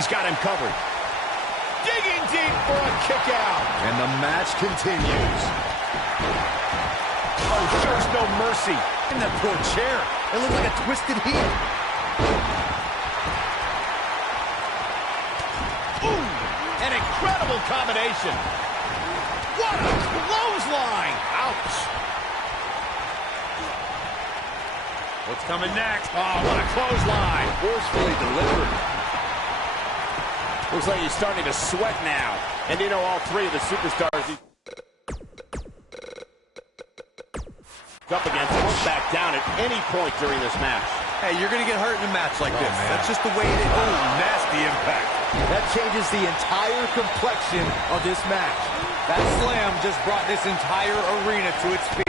He's got him covered. Digging deep for a kick out. And the match continues. Oh, shows no mercy. In that poor chair. It looked like a twisted heel. Ooh, an incredible combination. What a clothesline. Ouch. What's coming next? Oh, what a clothesline. Forcefully delivered. Looks like he's starting to sweat now. And you know, all three of the superstars he's up against won't back down at any point during this match. Hey, you're going to get hurt in a match like this. Man. That's just the way it is. Oh, nasty impact. That changes the entire complexion of this match. That slam just brought this entire arena to its feet.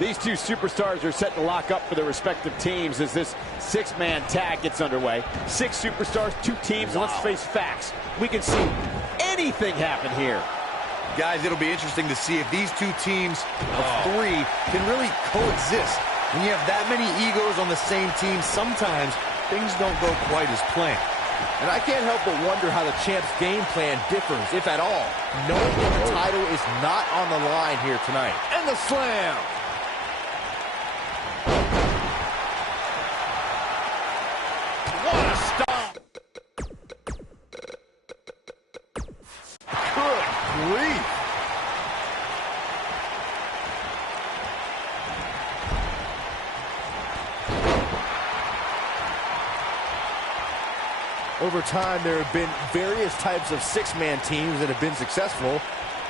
These two superstars are set to lock up for their respective teams as this six-man tag gets underway. 6 superstars, 2 teams, and let's face facts. We can see anything happen here. Guys, it'll be interesting to see if these two teams of 3 can really coexist. When you have that many egos on the same team, sometimes things don't go quite as planned. And I can't help but wonder how the champ's game plan differs, if at all, knowing that the title is not on the line here tonight. And the slam. What a stomp. Good grief. Over time, there have been various types of six-man teams that have been successful.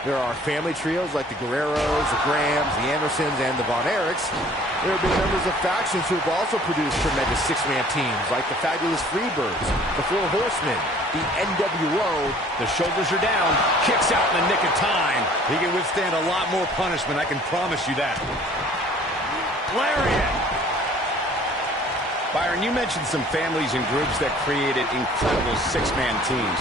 There are family trios like the Guerreros, the Grahams, the Andersons, and the Von Erichs. There have been members of factions who have also produced tremendous six-man teams, like the Fabulous Freebirds, the Four Horsemen, the NWO. The shoulders are down, kicks out in the nick of time. He can withstand a lot more punishment, I can promise you that. Lariat. Byron, you mentioned some families and groups that created incredible six-man teams.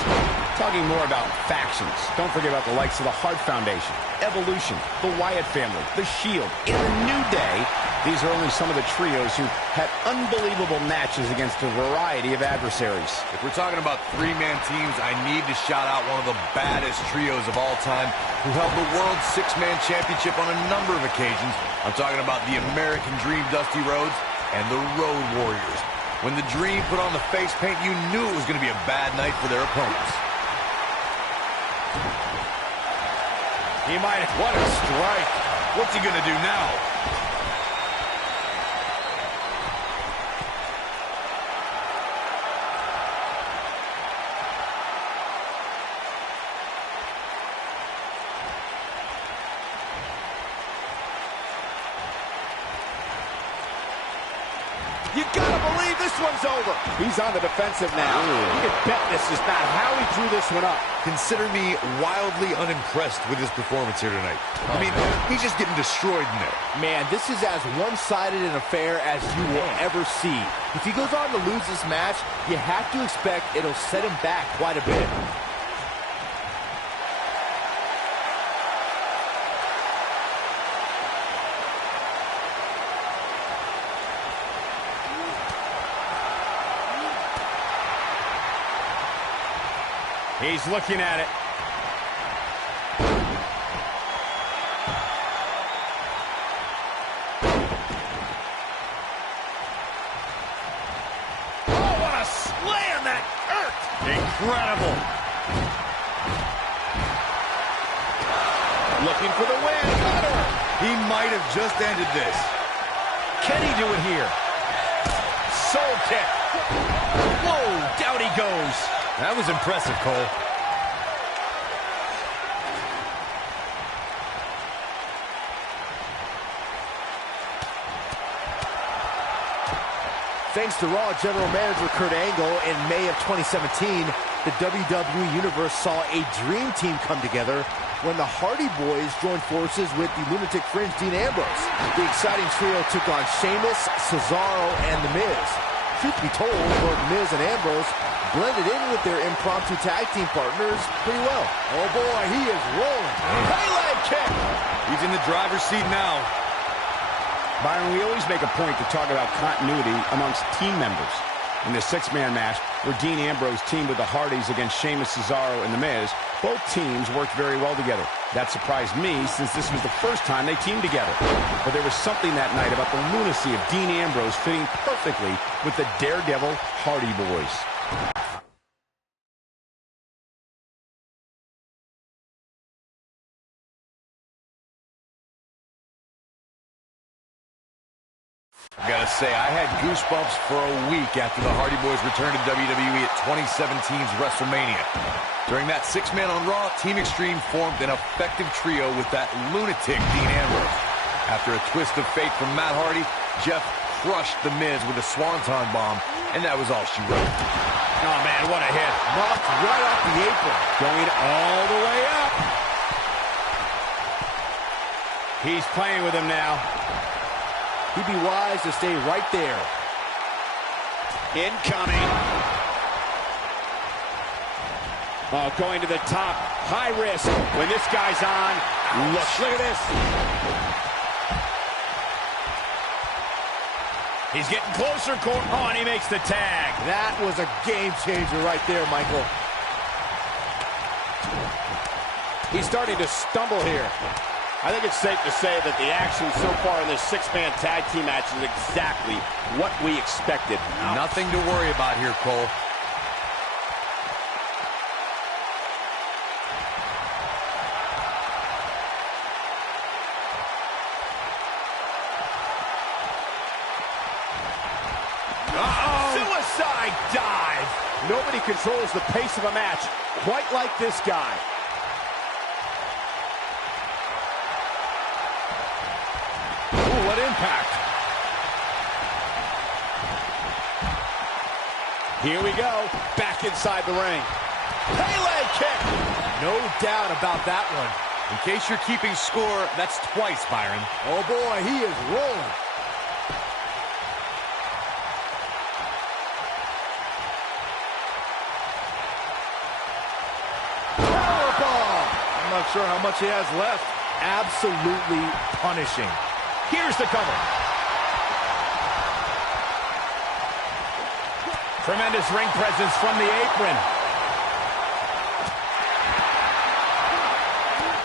Talking more about factions, don't forget about the likes of the Hart Foundation, Evolution, the Wyatt family, the Shield, and the New Day. These are only some of the trios who had unbelievable matches against a variety of adversaries. If we're talking about three-man teams, I need to shout out one of the baddest trios of all time who held the World Six-Man Championship on a number of occasions. I'm talking about the American Dream, Dusty Rhodes, and the Road Warriors. When the Dream put on the face paint, you knew it was going to be a bad night for their opponents. What a strike. What's he going to do now? You gotta believe this one's over. He's on the defensive now. You can bet this is not how he drew this one up. Consider me wildly unimpressed with his performance here tonight. I mean, he's just getting destroyed in there. Man, this is as one-sided an affair as you will ever see. If he goes on to lose this match, you have to expect it'll set him back quite a bit. He's looking at it. Oh, what a slam that hurt. Incredible. Looking for the win. Cutter. He might have just ended this. Can he do it here? Soul kick. Whoa, down he goes. That was impressive, Cole. Thanks to Raw General Manager Kurt Angle, in May of 2017, the WWE Universe saw a dream team come together when the Hardy Boys joined forces with the Lunatic Fringe Dean Ambrose. The exciting trio took on Sheamus, Cesaro, and The Miz. Truth be told, both Miz and Ambrose blended in with their impromptu tag team partners pretty well. Oh boy, he is rolling. Pele kick! He's in the driver's seat now. Byron, we always make a point to talk about continuity amongst team members. In the six-man match, where Dean Ambrose teamed with the Hardys against Sheamus, Cesaro, and The Miz, both teams worked very well together. That surprised me, since this was the first time they teamed together. But there was something that night about the lunacy of Dean Ambrose fitting perfectly with the Daredevil Hardy Boys. I gotta say, I had goosebumps for a week after the Hardy Boys returned to WWE at 2017's WrestleMania. During that six-man on Raw, Team Extreme formed an effective trio with that lunatic Dean Ambrose. After a twist of fate from Matt Hardy, Jeff crushed The Miz with a swanton bomb, and that was all she wrote. Oh, man, what a hit. Knocked right off the apron. Going all the way up. He's playing with him now. He'd be wise to stay right there. Incoming. Oh, going to the top. High risk. When this guy's on, look at this. He's getting closer, Cole. Oh, and he makes the tag. That was a game changer right there, Michael. He's starting to stumble here. I think it's safe to say that the action so far in this six-man tag team match is exactly what we expected. Nothing to worry about here, Cole. Uh-oh! Suicide dive! Nobody controls the pace of a match quite like this guy. What impact. Here we go. Back inside the ring. Pele kick. No doubt about that one. In case you're keeping score, that's twice, Byron. Oh boy, he is rolling. not sure how much he has left. Absolutely punishing. Here's the cover. Tremendous ring presence from the apron.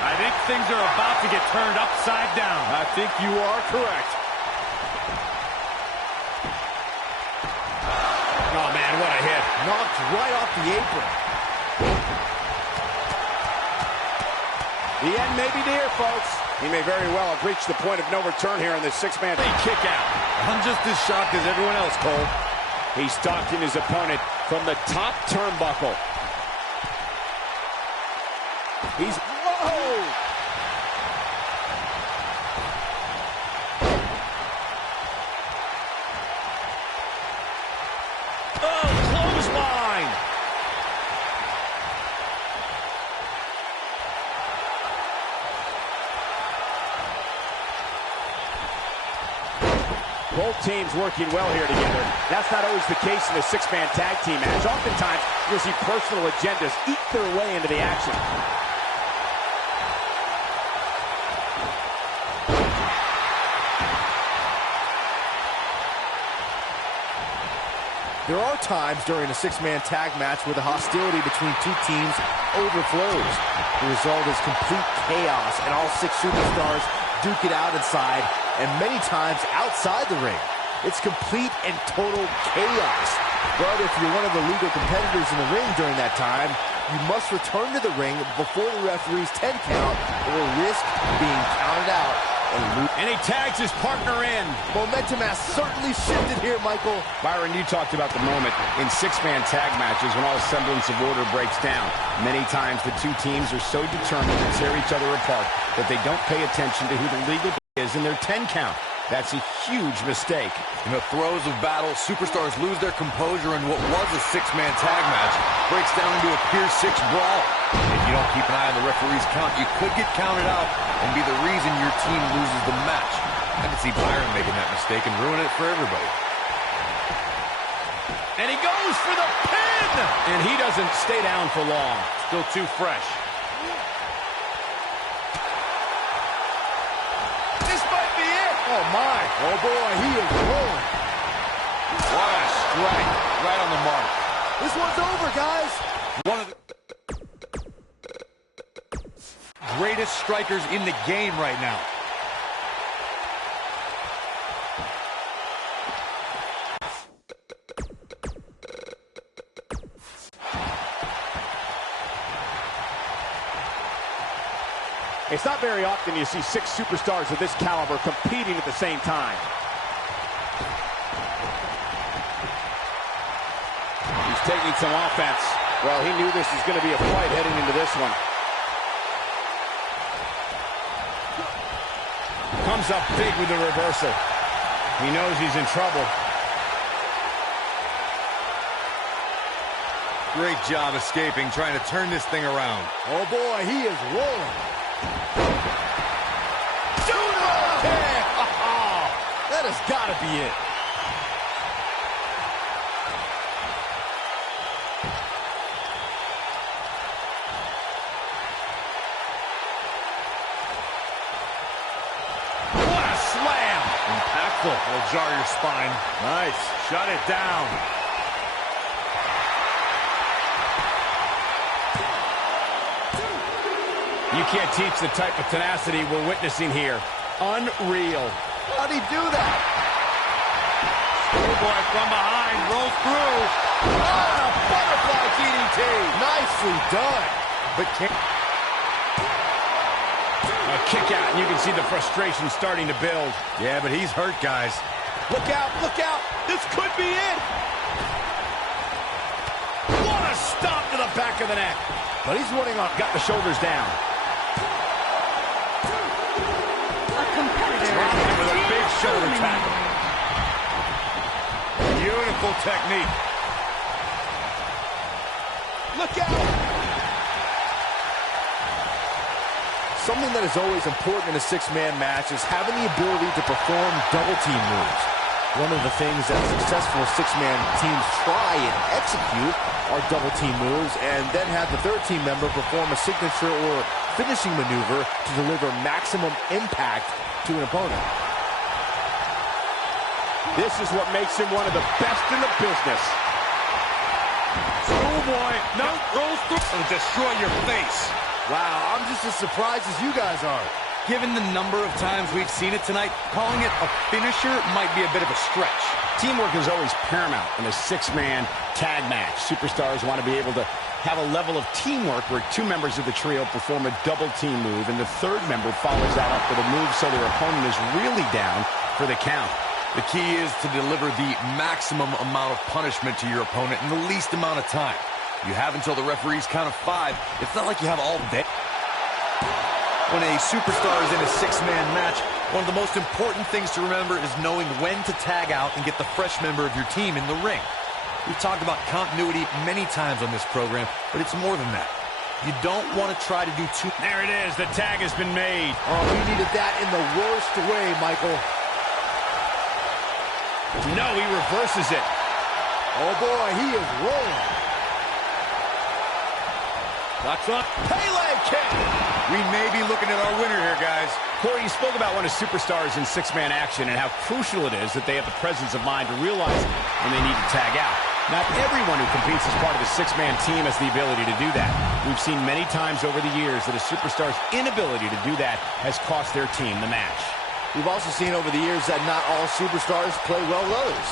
I think things are about to get turned upside down. I think you are correct. Oh, man, what a hit. Knocked right off the apron. The end may be near, folks. He may very well have reached the point of no return here in this six-man kick out. I'm just as shocked as everyone else, Cole. He's stalking his opponent from the top turnbuckle. He's... Whoa! Oh, clothesline! Both teams working well here together. That's not always the case in a six-man tag team match. Oftentimes, you'll see personal agendas eat their way into the action. There are times during a six-man tag match where the hostility between two teams overflows. The result is complete chaos, and all six superstars duke it out inside, and many times outside the ring. It's complete and total chaos. But if you're one of the legal competitors in the ring during that time, you must return to the ring before the referee's 10 count or risk being counted out and lose. And he tags his partner in. Momentum has certainly shifted here, Michael. Byron, you talked about the moment in six-man tag matches when all semblance of order breaks down. Many times the two teams are so determined to tear each other apart that they don't pay attention to who the legal is in their 10 count. That's a huge mistake. In the throes of battle, superstars lose their composure, and what was a six-man tag match breaks down into a Pier 6 brawl. If you don't keep an eye on the referee's count, you could get counted out and be the reason your team loses the match. I can see Byron making that mistake and ruin it for everybody. And he goes for the pin! And he doesn't stay down for long. Still too fresh. Oh, my. Oh, boy, he is rolling. What a strike. Right on the mark. This one's over, guys. One of the greatest strikers in the game right now. It's not very often you see six superstars of this caliber competing at the same time. He's taking some offense. Well, he knew this was going to be a fight heading into this one. Comes up big with the reversal. He knows he's in trouble. Great job escaping, trying to turn this thing around. Oh, boy, he is rolling. That has got to be it. What a slam! Impactful. Will jar your spine. Nice. Shut it down. You can't teach the type of tenacity we're witnessing here. Unreal. How'd he do that? Schoolboy from behind, rolls through. Oh, a butterfly DDT. Nicely done. But can't... A kick out, and you can see the frustration starting to build. Yeah, but he's hurt, guys. Look out, look out. This could be it. What a stop to the back of the neck. But he's running on. Got the shoulders down. Dropped him with a big shoulder tackle. Beautiful technique. Look out. Something that is always important in a six-man match is having the ability to perform double-team moves. One of the things that successful six-man teams try and execute are double team moves, and then have the third team member perform a signature or finishing maneuver to deliver maximum impact to an opponent. This is what makes him one of the best in the business. Schoolboy, no, rolls through. It'll destroy your face. Wow, I'm just as surprised as you guys are. Given the number of times we've seen it tonight, calling it a finisher might be a bit of a stretch. Teamwork is always paramount in a six-man tag match. Superstars want to be able to have a level of teamwork where two members of the trio perform a double team move, and the third member follows that up with a move so their opponent is really down for the count. The key is to deliver the maximum amount of punishment to your opponent in the least amount of time. You have until the referee's count of 5. It's not like you have all day. When a superstar is in a six-man match, one of the most important things to remember is knowing when to tag out and get the fresh member of your team in the ring. We've talked about continuity many times on this program, but it's more than that. You don't want to try to do too... There it is. The tag has been made. Oh, we needed that in the worst way, Michael. No, he reverses it. Oh, boy, he is rolling. That's up. Pele kick. We may be looking at our winner here, guys. Corey, you spoke about one of superstars in six-man action and how crucial it is that they have the presence of mind to realize when they need to tag out. Not everyone who competes as part of a six-man team has the ability to do that. We've seen many times over the years that a superstar's inability to do that has cost their team the match. We've also seen over the years that not all superstars play well with others.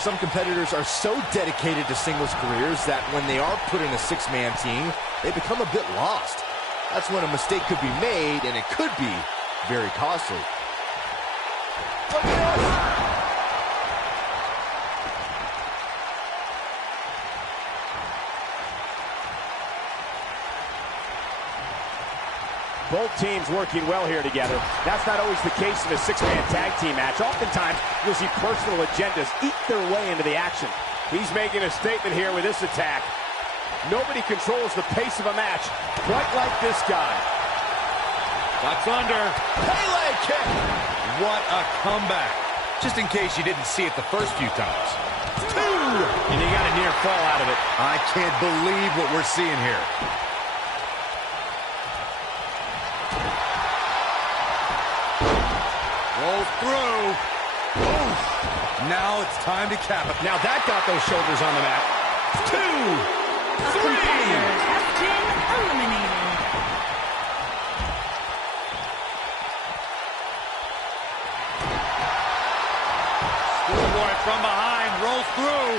Some competitors are so dedicated to singles careers that when they are put in a six-man team, they become a bit lost. That's when a mistake could be made, and it could be very costly. Look at this! Both teams working well here together. That's not always the case in a six-man tag team match. Oftentimes, you'll see personal agendas eat their way into the action. He's making a statement here with this attack. Nobody controls the pace of a match quite like this guy. That's under. Pele kick! What a comeback. Just in case you didn't see it the first few times. 2! And he got a near fall out of it. I can't believe what we're seeing here. Rolls through. Oof. Now it's time to cap it. Now that got those shoulders on the mat. 2! A competitor has been eliminated. Schoolboy from behind rolls through.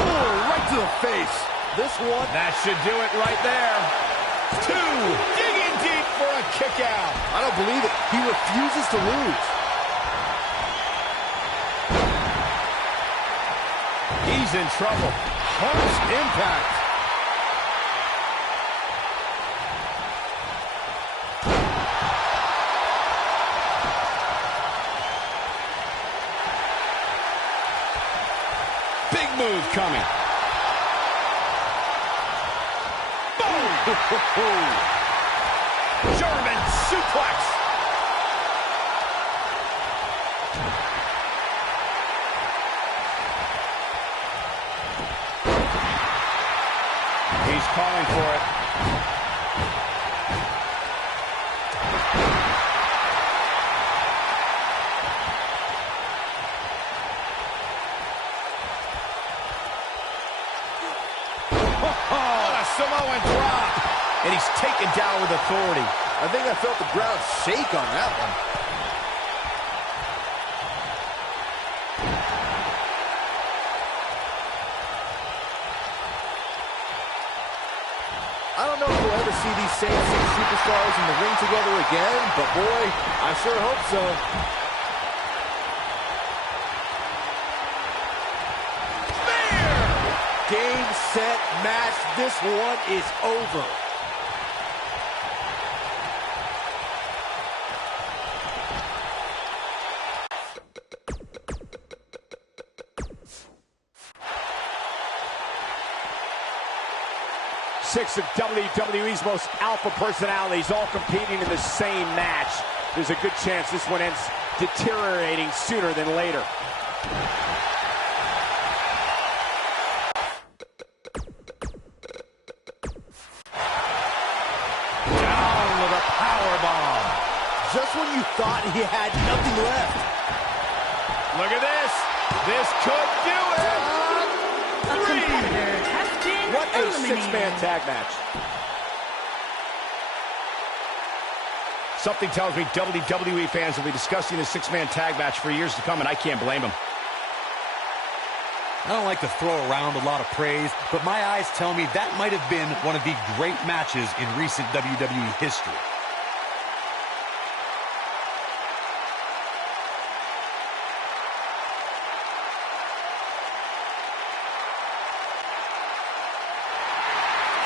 Oh, right to the face. This one. That should do it right there. 2! Digging deep for a kick out. I don't believe it. He refuses to lose. He's in trouble. Harsh impact. Big move coming. Boom! German suplex. He's calling for it. Samoan drop. And he's taken down with authority. I think I felt the ground shake on that one. I don't know if we'll ever see these same six superstars in the ring together again, but boy, I sure hope so. Game, set, match. This one is over. Six of WWE's most alpha personalities all competing in the same match. There's a good chance this one ends deteriorating sooner than later. just when you thought he had nothing left. Look at this. This could do it. A competitor has been What a eliminated. six-man tag match. Something tells me WWE fans will be discussing this six-man tag match for years to come, and I can't blame them. I don't like to throw around a lot of praise, but my eyes tell me that might have been one of the great matches in recent WWE history.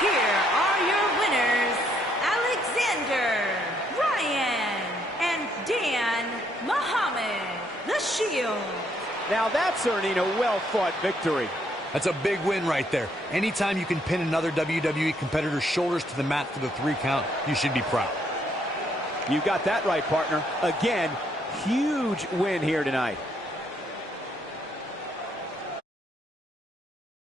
Here are your winners, Alexander, Ryan, and Dan Muhammad, The Shield. Now that's earning a well-fought victory. That's a big win right there. Anytime you can pin another WWE competitor's shoulders to the mat for the 3 count, you should be proud. You got that right, partner. Again, huge win here tonight.